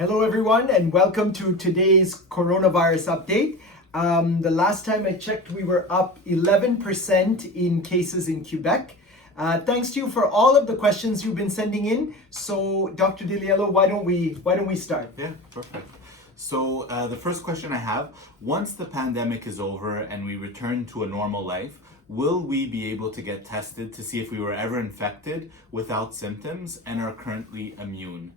Hello everyone and welcome to today's coronavirus update. The last time I checked we were up 11% in cases in Quebec. Thanks to you for all of the questions you've been sending in. So Dr. DiLiello, why don't we start? Yeah, perfect. So the first question I have, once the pandemic is over and we return to a normal life, will we be able to get tested to see if we were ever infected without symptoms and are currently immune?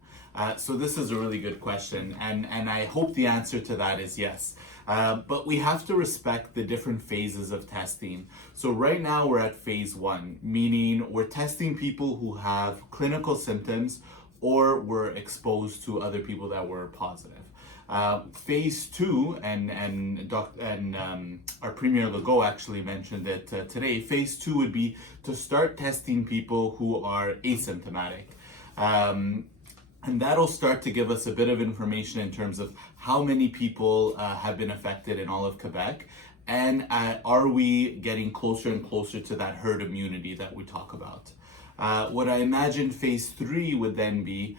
So this is a really good question, and I hope the answer to that is yes. But we have to respect the different phases of testing. So right now we're at phase 1, meaning we're testing people who have clinical symptoms or were exposed to other people that were positive. Phase 2, and our Premier Legault actually mentioned it today, phase 2 would be to start testing people who are asymptomatic. And that'll start to give us a bit of information in terms of how many people have been affected in all of Quebec, and are we getting closer and closer to that herd immunity that we talk about. What I imagine phase 3 would then be,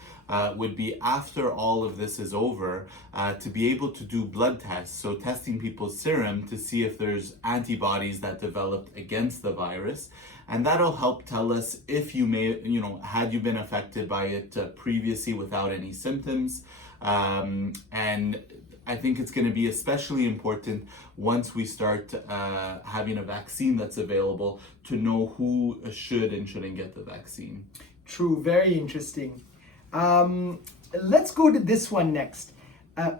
would be after all of this is over, to be able to do blood tests, so testing people's serum to see if there's antibodies that developed against the virus. And that'll help tell us if you may, had you been affected by it previously without any symptoms. And I think it's going to be especially important once we start having a vaccine that's available to know who should and shouldn't get the vaccine. True, very interesting. Let's go to this one next.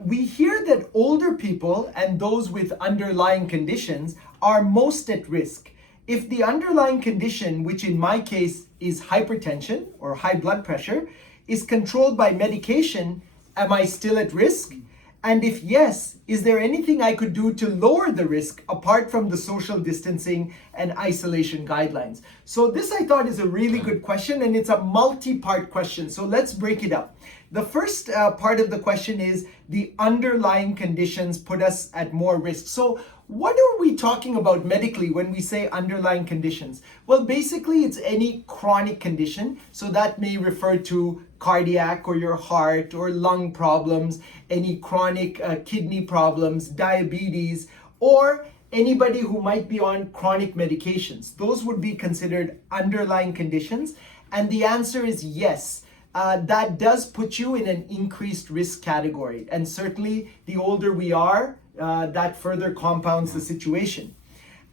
We hear that older people and those with underlying conditions are most at risk. If the underlying condition, which in my case is hypertension or high blood pressure, is controlled by medication, am I still at risk? And if yes, is there anything I could do to lower the risk apart from the social distancing and isolation guidelines? So this I thought is a really good question, and it's a multi-part question. So let's break it up. The first part of the question is the underlying conditions put us at more risk. So what are we talking about medically when we say underlying conditions? Well, basically it's any chronic condition. So that may refer to cardiac or your heart or lung problems, any chronic kidney problems, diabetes, or anybody who might be on chronic medications. Those would be considered underlying conditions. And the answer is yes. That does put you in an increased risk category. And certainly the older we are, that further compounds the situation.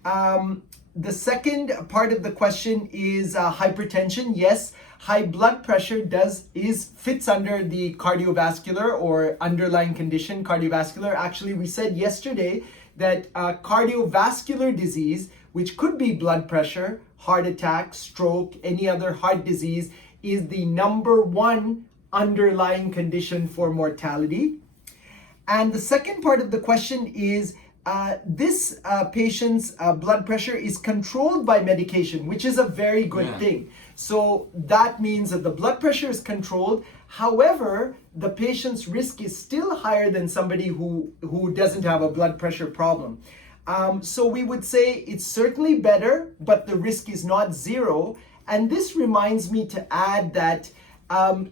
The second part of the question is hypertension. Yes, high blood pressure fits under the cardiovascular or underlying condition, cardiovascular. Actually, we said yesterday that cardiovascular disease, which could be blood pressure, heart attack, stroke, any other heart disease, is the number 1 underlying condition for mortality. And the second part of the question is this patient's blood pressure is controlled by medication, which is a very good thing. So that means that the blood pressure is controlled. However, the patient's risk is still higher than somebody who doesn't have a blood pressure problem. So we would say it's certainly better, but the risk is not zero. And this reminds me to add that,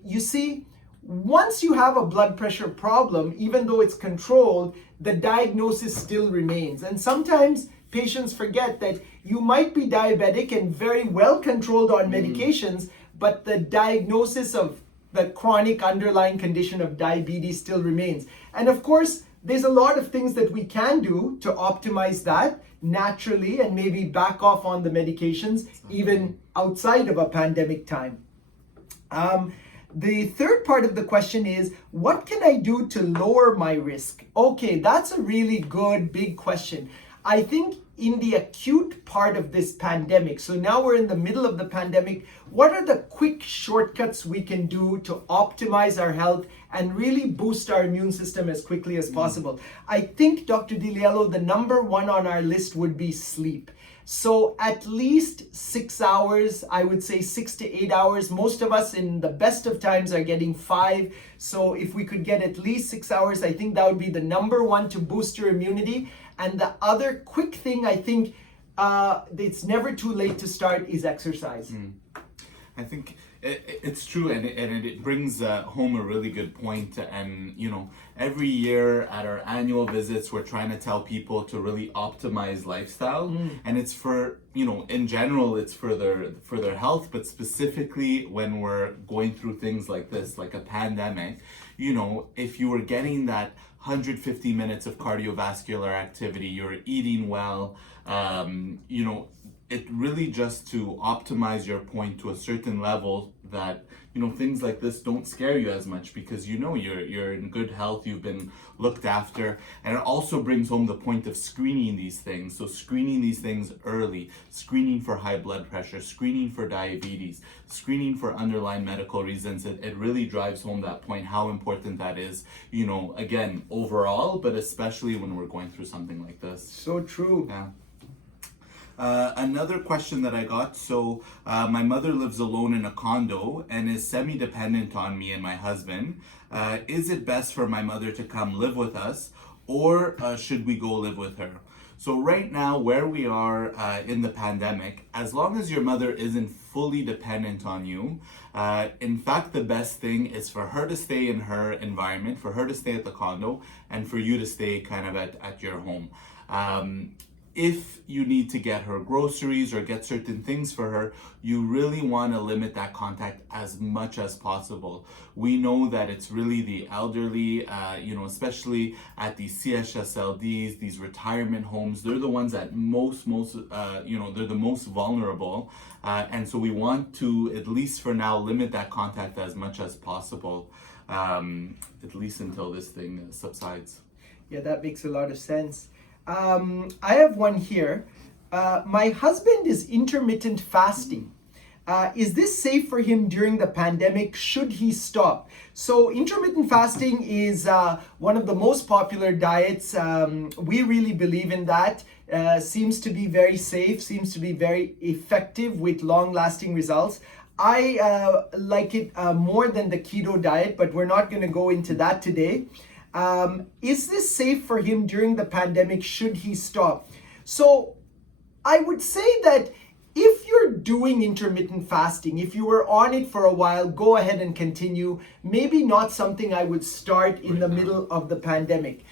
you see, once you have a blood pressure problem, even though it's controlled, the diagnosis still remains. And sometimes patients forget that you might be diabetic and very well controlled on medications, but the diagnosis of the chronic underlying condition of diabetes still remains. And of course, there's a lot of things that we can do to optimize that naturally and maybe back off on the medications even outside of a pandemic time. The third part of the question is, what can I do to lower my risk? Okay, that's a really good big question. I think in the acute part of this pandemic, so now we're in the middle of the pandemic, what are the quick shortcuts we can do to optimize our health and really boost our immune system as quickly as possible? I think, Dr. DiLiello, the number 1 on our list would be sleep. So at least 6 hours, I would say 6 to 8 hours. Most of us in the best of times are getting 5. So if we could get at least 6 hours, I think that would be the number 1 to boost your immunity. And the other quick thing, I think it's never too late to start, is exercise. I think It's true, and it brings home a really good point. And every year at our annual visits, we're trying to tell people to really optimize lifestyle, and it's for in general, it's for their health, but specifically when we're going through things like this, like a pandemic. If you were getting that 150 minutes of cardiovascular activity, you're eating well, it really just to optimize your point to a certain level that things like this don't scare you as much, because you're in good health, you've been looked after. And it also brings home the point of screening these things. So screening these things early, screening for high blood pressure, screening for diabetes, screening for underlying medical reasons. It really drives home that point, how important that is, again, overall, but especially when we're going through something like this. So true. Yeah. Another question that I got, so my mother lives alone in a condo and is semi-dependent on me and my husband. Is it best for my mother to come live with us, or should we go live with her? So right now, where we are in the pandemic, as long as your mother isn't fully dependent on you, in fact, the best thing is for her to stay in her environment, for her to stay at the condo, and for you to stay kind of at your home. If you need to get her groceries or get certain things for her, you really want to limit that contact as much as possible. We know that it's really the elderly, especially at these CHSLDs, these retirement homes, they're the ones that they're the most vulnerable. And so we want to, at least for now, limit that contact as much as possible, at least until this thing subsides. Yeah, that makes a lot of sense. I have one here. My husband is intermittent fasting. Is this safe for him during the pandemic? Should he stop? So intermittent fasting is one of the most popular diets. We really believe in that. Seems to be very safe, seems to be very effective with long-lasting results. I like it more than the keto diet, but we're not going to go into that today. Is this safe for him during the pandemic? Should he stop? So I would say that if you're doing intermittent fasting, if you were on it for a while, go ahead and continue. Maybe not something I would start in the middle of the pandemic.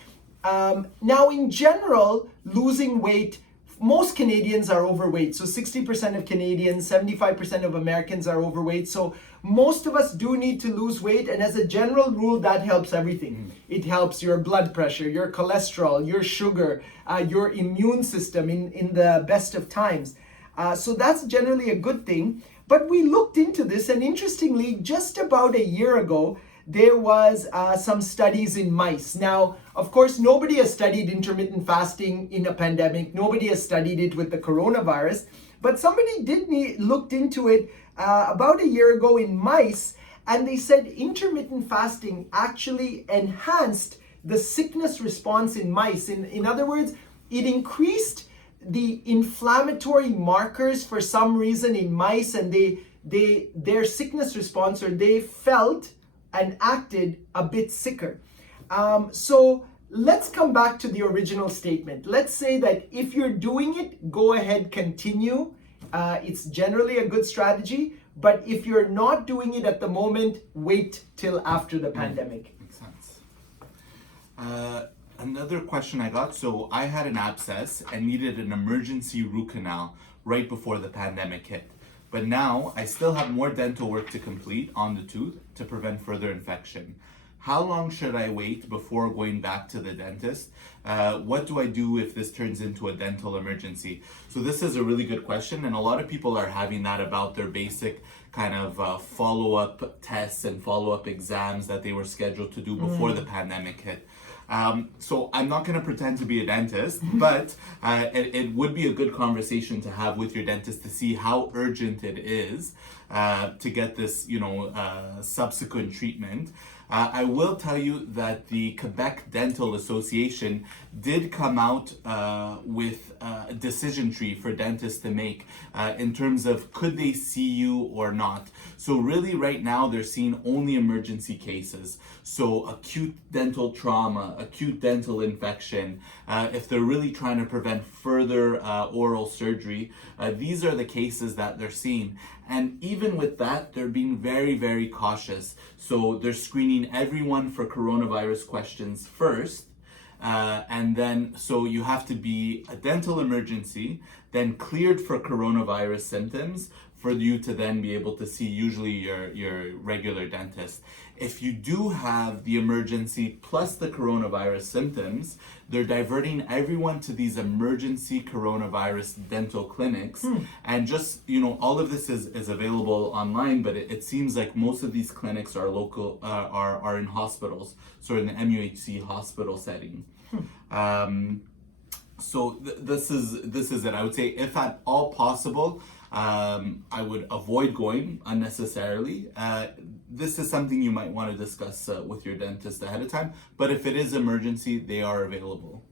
Now, in general, losing weight, most Canadians are overweight. So 60% of Canadians, 75% of Americans are overweight. So most of us do need to lose weight. And as a general rule, that helps everything. It helps your blood pressure, your cholesterol, your sugar, your immune system in the best of times. So that's generally a good thing. But we looked into this, and interestingly, just about a year ago, there was some studies in mice. Now, of course, nobody has studied intermittent fasting in a pandemic. Nobody has studied it with the coronavirus. But somebody looked into it about a year ago in mice, and they said intermittent fasting actually enhanced the sickness response in mice. In other words, it increased the inflammatory markers for some reason in mice, and their sickness response, or they felt and acted a bit sicker. So let's come back to the original statement. Let's say that if you're doing it, go ahead, continue. It's generally a good strategy. But if you're not doing it at the moment, wait till after the pandemic. Makes sense. Another question I got. So I had an abscess and needed an emergency root canal right before the pandemic hit. But now I still have more dental work to complete on the tooth to prevent further infection. How long should I wait before going back to the dentist? What do I do if this turns into a dental emergency? So this is a really good question, and a lot of people are having that about their basic kind of follow-up tests and follow-up exams that they were scheduled to do before the pandemic hit. So I'm not going to pretend to be a dentist, but it would be a good conversation to have with your dentist to see how urgent it is to get this, subsequent treatment. I will tell you that the Quebec Dental Association did come out with a decision tree for dentists to make in terms of could they see you or not. So really right now they're seeing only emergency cases. So acute dental trauma, acute dental infection, if they're really trying to prevent further oral surgery, these are the cases that they're seeing. And even with that, they're being very, very cautious. So they're screening everyone for coronavirus questions first. And then, so you have to be a dental emergency, then cleared for coronavirus symptoms for you to then be able to see usually your regular dentist. If you do have the emergency plus the coronavirus symptoms, they're diverting everyone to these emergency coronavirus dental clinics. And just, all of this is available online, but it seems like most of these clinics are local, are in hospitals, so in the MUHC hospital setting. So this is it. I would say if at all possible, I would avoid going unnecessarily. This is something you might want to discuss with your dentist ahead of time, but if it is emergency, they are available.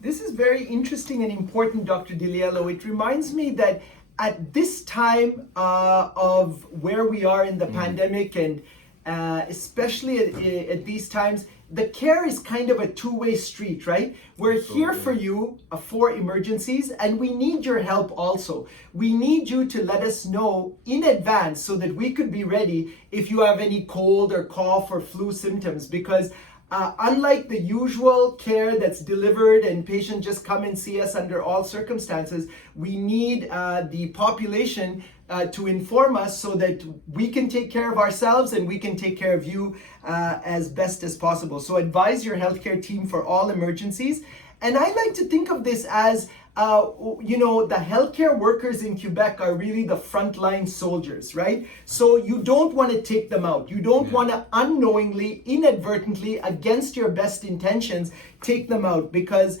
This is very interesting and important, Dr. Diliello. It reminds me that at this time of where we are in the pandemic, and especially at these times, the care is kind of a two-way street, right? We're here for you for emergencies, and we need your help also. We need you to let us know in advance so that we could be ready if you have any cold or cough or flu symptoms, because unlike the usual care that's delivered and patients just come and see us under all circumstances, we need the population to inform us so that we can take care of ourselves and we can take care of you as best as possible. So advise your healthcare team for all emergencies. And I like to think of this as, the healthcare workers in Quebec are really the frontline soldiers, right? So you don't want to take them out. You don't want to unknowingly, inadvertently, against your best intentions, take them out, because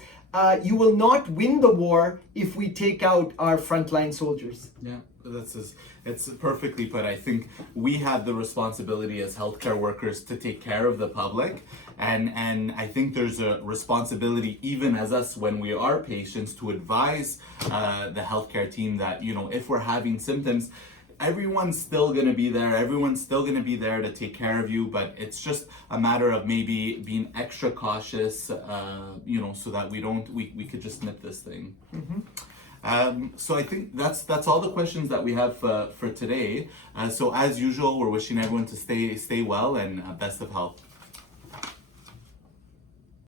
you will not win the war if we take out our frontline soldiers. Yeah. It's perfectly put. I think we have the responsibility as healthcare workers to take care of the public, and I think there's a responsibility even as us when we are patients to advise the healthcare team that if we're having symptoms, everyone's still going to be there. Everyone's still going to be there to take care of you, but it's just a matter of maybe being extra cautious, so that we could just nip this thing. So I think that's all the questions that we have for today. So as usual, we're wishing everyone to stay well and best of health.